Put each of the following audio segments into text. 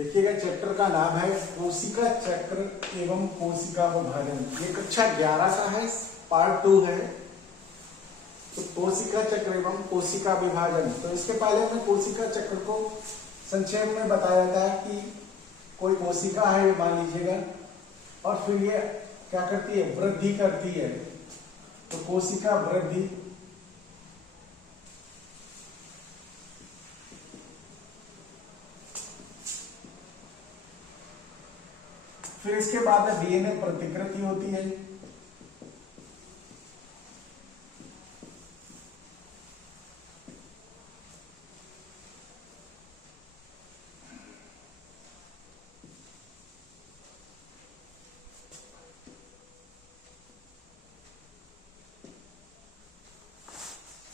देखिएगा चैप्टर का नाम है कोशिका चक्र एवं कोशिका विभाजन। ये कक्षा 11 का है, पार्ट 2 है। तो कोशिका चक्र एवं कोशिका विभाजन। तो इसके पहले मैं कोशिका चक्र को संक्षेप में बताया था कि कोई कोशिका है मान लीजिएगा, और फिर ये क्या करती है, वृद्धि करती है। तो कोशिका वृद्धि, फिर इसके बाद डीएनए प्रतिकृति होती है।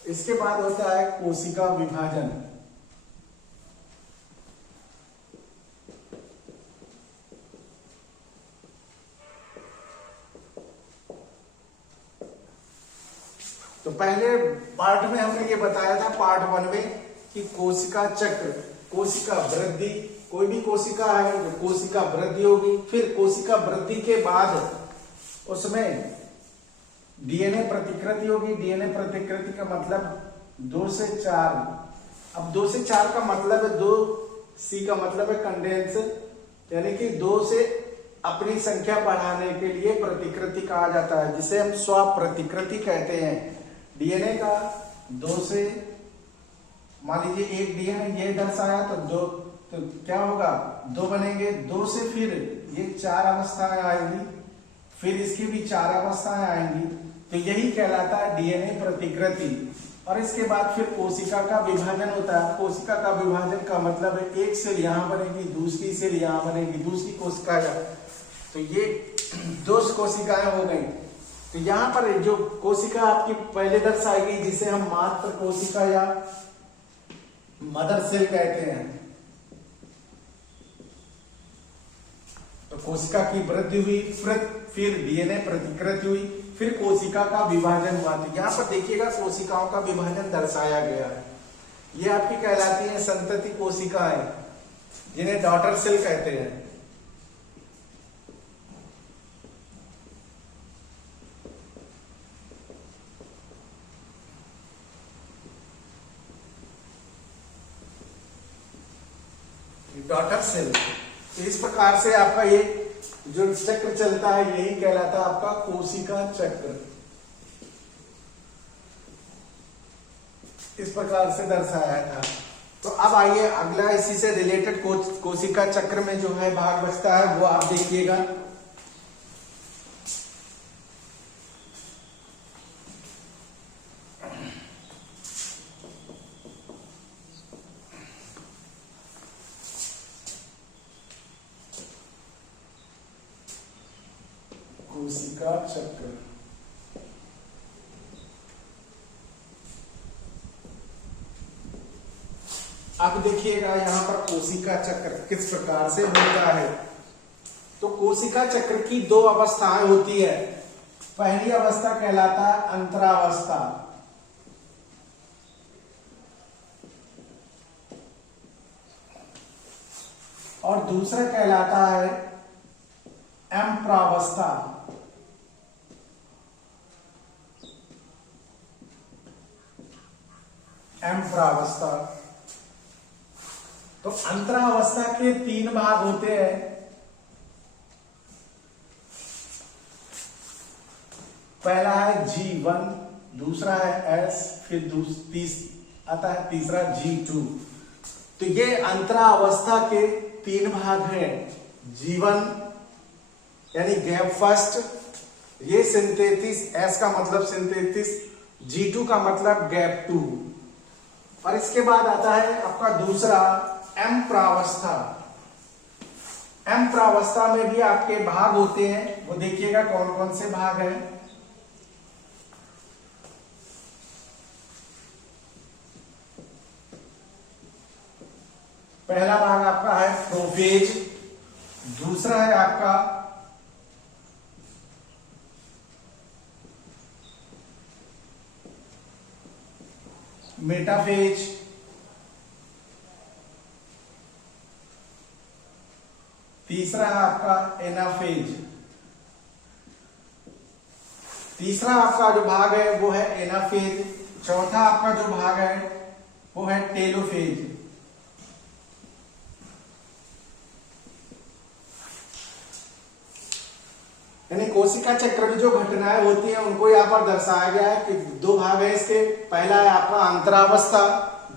इसके बाद होता है कोशिका विभाजन। तो पहले पार्ट में हमने ये बताया था, पार्ट 1 में, कि कोशिका चक्र, कोशिका वृद्धि, कोई भी कोशिका है तो कोशिका वृद्धि होगी। फिर कोशिका वृद्धि के बाद उसमें डीएनए प्रतिकृति होगी। डीएनए प्रतिकृति का मतलब 2 से 4। अब 2 से 4 का मतलब है 2C का मतलब है कंडेंस, यानी कि 2 से अपनी संख्या बढ़ाने के लिए प्रतिकृति कहा जाता है, जिसे हम स्वप्रतिकृति कहते हैं। डीएनए का 2 से, मान लीजिए एक डीएनए ये दर्शाया तो 2, तो क्या होगा, 2 बनेंगे। 2 से फिर ये 4 अवस्थाएं आएंगी, फिर इसकी भी 4 अवस्थाएं आएंगी। तो यही कहलाता है डीएनए प्रतिकृति। और इसके बाद फिर कोशिका का विभाजन होता है। कोशिका का विभाजन का मतलब है एक सेल यहां बनेगी, दूसरी सेल यहां बनेगी, दूसरी कोशिका यहाँ। तो ये 2 कोशिकाएं हो गई। तो यहाँ पर जो कोशिका आपकी पहले दर्शाई गई, जिसे हम मात्र कोशिका या मदर सेल कहते हैं। तो कोशिका की वृद्धि हुई, फिर डीएनए प्रतिकृति हुई, फिर कोशिका का विभाजन हुआ। तो यहाँ पर देखिएगा कोशिकाओं का विभाजन दर्शाया गया है। ये आपकी कहलाती है संतति कोशिकाएं, जिन्हें डॉटर सेल कहते हैं। Daughter cell. तो इस प्रकार से आपका ये जो चक्र चलता है, यही कहलाता है आपका कोशिका चक्र। इस प्रकार से दर्शाया था। तो अब आइए अगला इसी से रिलेटेड कोशिका चक्र में जो है भाग बचता है, वो आप देखिएगा। कोशिका चक्र, अब देखिएगा यहां पर कोशिका चक्र किस प्रकार से होता है। तो कोशिका चक्र की 2 अवस्थाएं होती है। पहली अवस्था कहलाता है अंतरावस्था, और दूसरा कहलाता है एम्प्रावस्था। एम्प्रावस्था। तो अंतरावस्था के 3 भाग होते हैं। पहला है G1, दूसरा है S, फिर आता है तीसरा G2। तो ये अंतरावस्था के 3 भाग हैं। G1 यानी गैप फर्स्ट, ये सिंथेसिस, S का मतलब सिंथेसिस, G2 का मतलब गैप 2। और इसके बाद आता है आपका दूसरा एम्प्रावस्था। एम्प्रावस्था में भी आपके भाग होते हैं, वो देखिएगा कौन कौन से भाग हैं। पहला भाग आपका है प्रोफेज, दूसरा है आपका मेटाफेज, तीसरा है आपका एनाफेज। तीसरा आपका जो भाग है वो है एनाफेज। चौथा आपका जो भाग है वो है टेलोफेज। यानी कोशिका चक्र में जो घटनाएं होती हैं उनको यहाँ पर दर्शाया गया है कि दो भाग है इसके। पहला है आपका अंतरावस्था,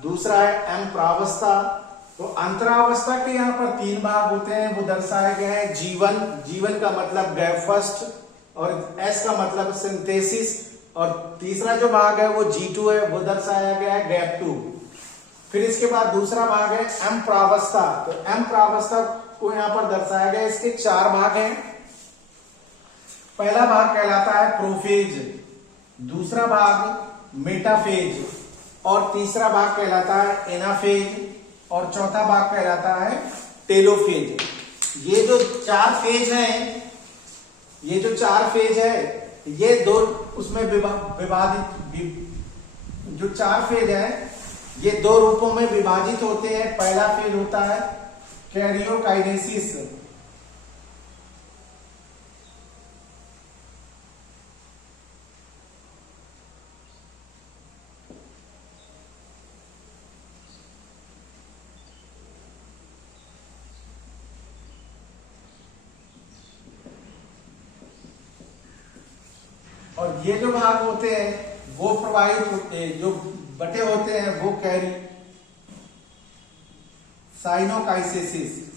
दूसरा है एम प्रावस्था। तो अंतरावस्था के यहाँ पर तीन भाग होते हैं, वो दर्शाए गए हैं जीवन, जीवन का मतलब गैप फर्स्ट, और एस का मतलब सिंथेसिस, और तीसरा जो भाग है वो G2 है, वो दर्शाया गया है गैप 2। फिर इसके बाद दूसरा भाग है एम प्रावस्था। तो एम प्रावस्था को यहाँ पर दर्शाया गया, इसके चार भाग हैं। पहला भाग कहलाता है प्रोफेज, दूसरा भाग मेटाफेज, और तीसरा भाग कहलाता है एनाफेज, और चौथा भाग कहलाता है टेलोफेज। ये जो चार फेज हैं, ये जो चार फेज है, ये दो उसमें विभाजित, जो चार फेज है ये दो रूपों में विभाजित होते हैं। पहला फेज होता है कैरियोकाइनेसिस, और ये जो भाग होते हैं वो प्रवाहित होते हैं, जो बटे होते हैं वो कैरी साइनोकाइसेसिस।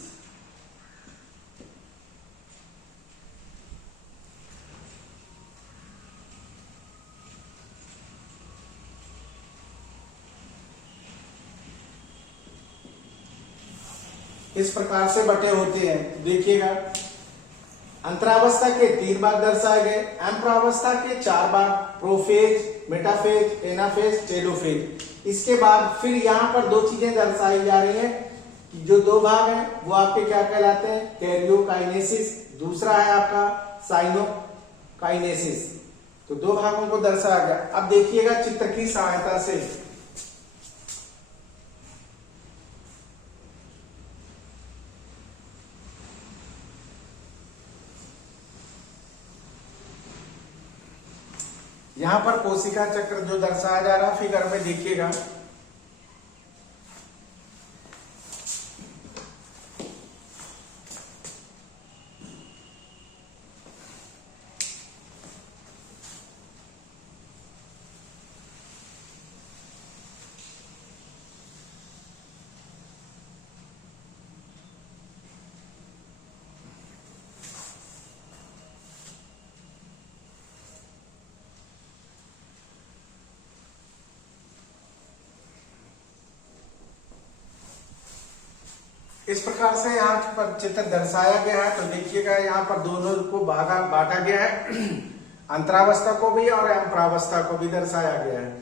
इस प्रकार से बटे होते हैं। देखिएगा, अंतरावस्था के तीन भाग दर्शाए गए, एम्प्रावस्था के चार भाग, प्रोफेज, मेटाफेज, एनाफेज, टेलोफेज। इसके बाद फिर यहाँ पर दो चीजें दर्शाई जा रही हैं कि जो दो भाग हैं वो आपके क्या कहलाते हैं, कैरियोकाइनेसिस, दूसरा है आपका साइनोकाइनेसिस। तो दो भागों को दर्शाया गया। अब देखिएगा चित्र की सहायता से, यहां पर कोशिका चक्र जो दर्शाया जा रहा है फिगर में देखिएगा, इस प्रकार से यहाँ पर चित्र दर्शाया गया है। तो देखिएगा यहाँ पर दोनों को बांटा गया है, अंतरावस्था को भी और एम्प्रावस्था को भी दर्शाया गया है।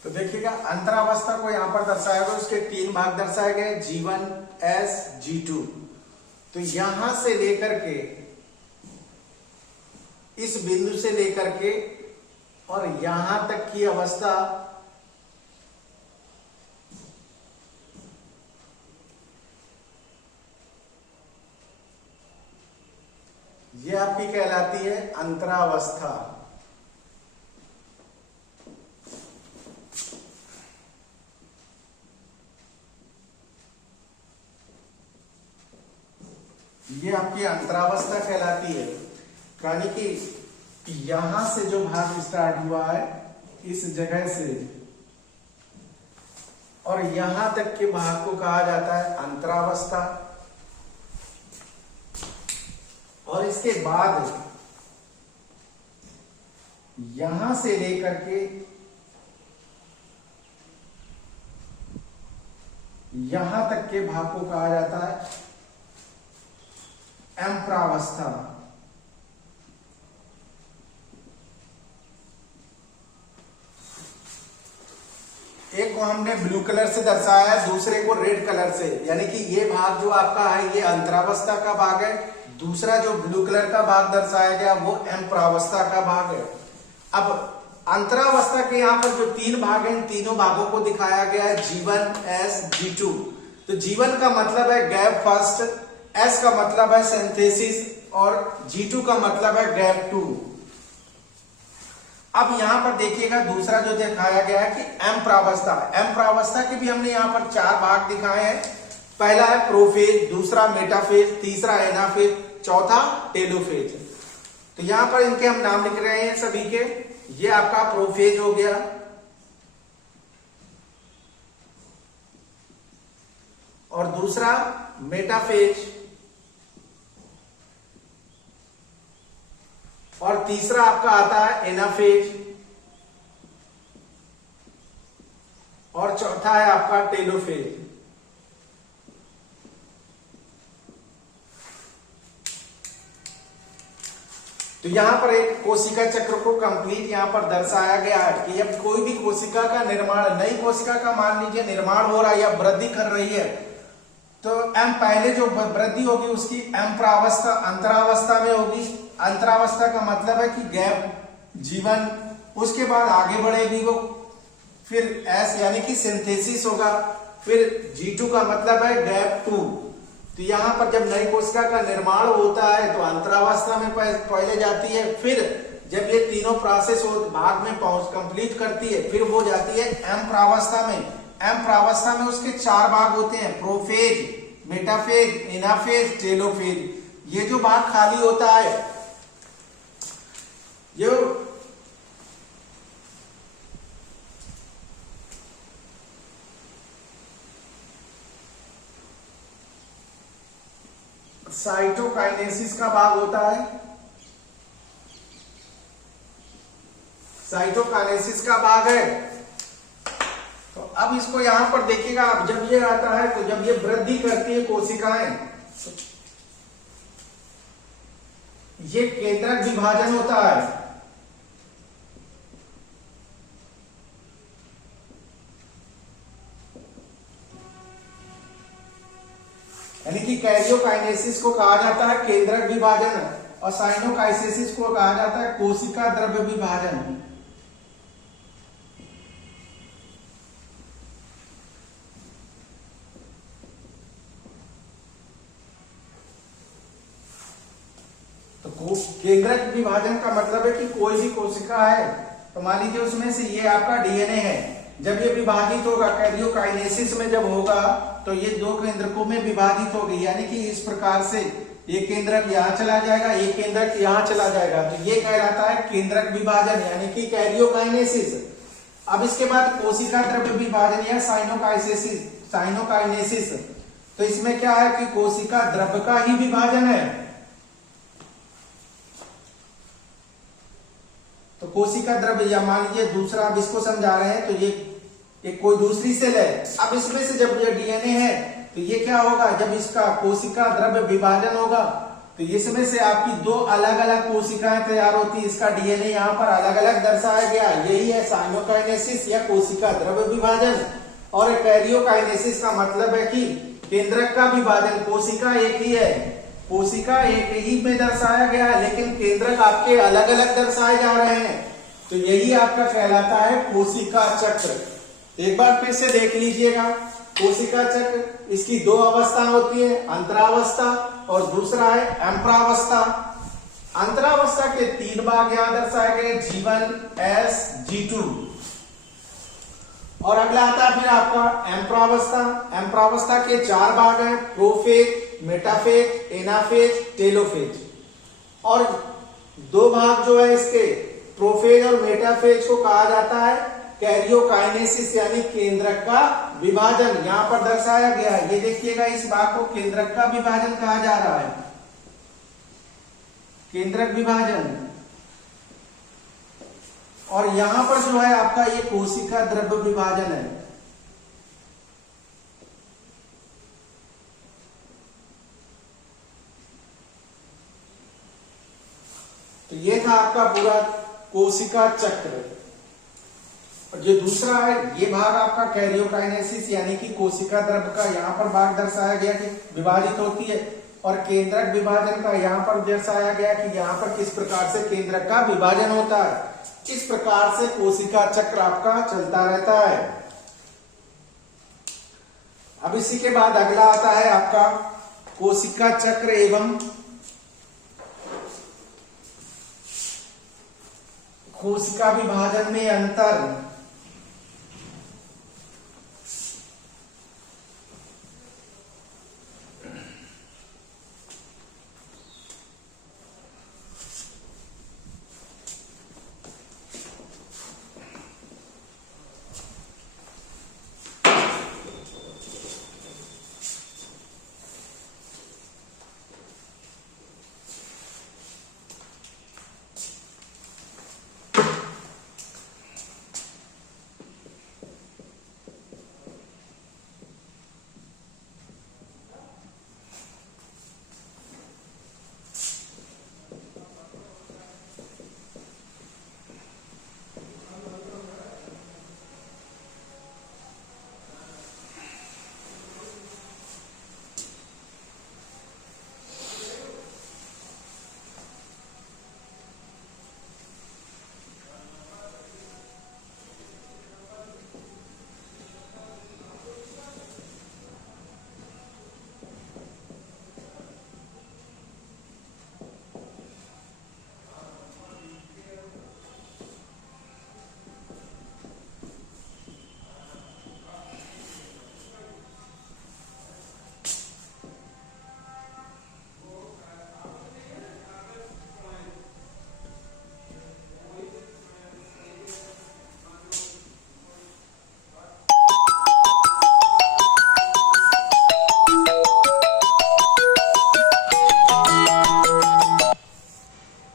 तो देखिएगा, अंतरावस्था को यहां पर दर्शाया गया, उसके तीन भाग दर्शाए गए, G1, S, G2। तो यहां से लेकर के, इस बिंदु से लेकर के और यहां तक की अवस्था ये आपकी कहलाती है अंतरावस्था। ये आपकी अंतरावस्था कहलाती है। यानी कि यहां से जो भाग स्टार्ट हुआ है, इस जगह से और यहां तक के भाग को कहा जाता है अंतरावस्था। और इसके बाद यहां से लेकर के यहां तक के भाग को कहा जाता है एम्प्रावस्था। एक को हमने ब्लू कलर से दर्शाया है, दूसरे को रेड कलर से, यानी कि ये भाग जो आपका है ये अंतरावस्था का भाग है, दूसरा जो ब्लू कलर का भाग दर्शाया गया वो एम्प्रावस्था का भाग है। अब अंतरावस्था के यहाँ पर जो तीन भाग हैं, इन तीनों भागों को दिखाया गया है G1, S, G2। तो G1 का मतलब है गैप फर्स्ट, S का मतलब है सिंथेसिस और G2 का मतलब है गैप टू। अब यहां पर देखिएगा दूसरा जो दिखाया गया है कि एम्प्रावस्था। एम्प्रावस्था के भी हमने यहां पर चार भाग दिखाए हैं। पहला है प्रोफेज, दूसरा मेटाफेज, तीसरा एनाफेज, चौथा टेलोफेज। तो यहां पर इनके हम नाम लिख रहे हैं सभी के। ये आपका प्रोफेज हो गया, और दूसरा मेटाफेज, और तीसरा आपका आता है एनाफेज, और चौथा है आपका टेलोफेज। तो यहां पर एक कोशिका चक्र को कंप्लीट यहां पर दर्शाया गया है कि अब कोई भी कोशिका का निर्माण, नई कोशिका का मान लीजिए निर्माण हो रहा है या वृद्धि कर रही है, तो पहले जो वृद्धि होगी उसकी एम्प्रावस्था, अंतरावस्था में होगी। अंतरावस्था का मतलब है कि गैप G1, उसके बाद आगे बढ़ेगी वो, फिर S यानी कि सिंथेसिस होगा, फिर G2 का मतलब है गैप टू। तो यहां पर जब नई कोशिका का निर्माण होता है तो अंतरावस्था में पहले जाती है, फिर जब ये तीनों प्रोसेस भाग में कंप्लीट करती है फिर वो जाती है एम्प्रावस्था में। एम्प्रावस्था में उसके चार भाग होते हैं, प्रोफेज, मेटाफेज, एनाफेज, टेलोफेज। ये जो भाग खाली होता है, ये साइटोकाइनेसिस का भाग होता है। साइटोकाइनेसिस का भाग है। तो अब इसको यहां पर देखिएगा, अब जब ये आता है तो जब ये वृद्धि करती है कोशिकाएं, ये केंद्रक विभाजन होता है। यानी कि कैरियोकाइनेसिस को कहा जाता है केंद्रक विभाजन, और साइनोकाइनेसिस को कहा जाता है कोशिका द्रव्य विभाजन। तो केंद्रक विभाजन का मतलब है कि कोई भी कोशिका है, तो मान लीजिए उसमें से ये आपका डीएनए है, जब ये विभाजित होगा कैरियोकाइनेसिस में जब होगा तो ये दो केंद्रकों में विभाजित होगी। यानी कि इस प्रकार से ये केंद्रक यहाँ चला जाएगा, ये केंद्रक यहाँ चला जाएगा, तो ये कहलाता है केंद्रक विभाजन यानी कि कैरियोकाइनेसिस। अब इसके बाद कोशिका द्रव्य विभाजन या साइनोकाइनेसिस। तो इसमें क्या है कि कोशिका द्रव्य का ही विभाजन है। तो कोशिका द्रव्य, या मान लीजिए दूसरा, अब इसको समझा रहे हैं, तो ये कोई दूसरी सेल है। अब इसमें से जब ये डीएनए है तो ये क्या होगा, जब इसका कोशिका द्रव्य विभाजन होगा तो इसमें से आपकी दो अलग अलग कोशिकाएं तैयार होती है। इसका डीएनए यहाँ पर अलग अलग दर्शाया गया, यही है साइनोकाइनेसिस या कोशिका द्रव्य विभाजन। और कैरियोकाइनेसिस का मतलब है कि केंद्रक का विभाजन। कोशिका एक ही है, कोशिका एक ही में दर्शाया गया है, लेकिन केंद्रक आपके अलग अलग दर्शाए जा रहे हैं। तो यही आपका कहलाता है कोशिका चक्र। एक बार फिर से देख लीजिएगा, कोशिका चक्र, इसकी दो अवस्था होती है, अंतरावस्था और दूसरा है एम्प्रावस्था। अंतरावस्था के तीन भाग यहां दर्शाए गए, G1, S, G2। और अगला आता है फिर आपका एम्प्रावस्था। एम्प्रावस्था के चार भाग हैं, प्रोफेज, मेटाफेज, एनाफेज, टेलोफेज। और दो भाग जो है इसके, प्रोफेज और मेटाफेज को कहा जाता है कैरियोकाइनेसिस यानी केंद्रक का विभाजन यहाँ पर दर्शाया गया है। ये देखिएगा, इस भाग को केंद्रक का विभाजन कहा जा रहा है, केंद्रक विभाजन। और यहां पर जो है आपका ये कोशिका द्रव्य विभाजन है। तो ये था आपका पूरा कोशिका चक्र। और जो दूसरा है, ये भाग आपका कैरियोकाइनेसिस यानी कि कोशिका द्रव्य का यहाँ पर भाग दर्शाया गया कि विभाजित होती है, और केंद्रक विभाजन का यहाँ पर दर्शाया गया कि यहाँ पर किस प्रकार से केंद्रक का विभाजन होता है। इस प्रकार से कोशिका चक्र आपका चलता रहता है। अब इसी के बाद अगला आता है आपका कोशिका चक्र एवं कोशिका विभाजन में अंतर।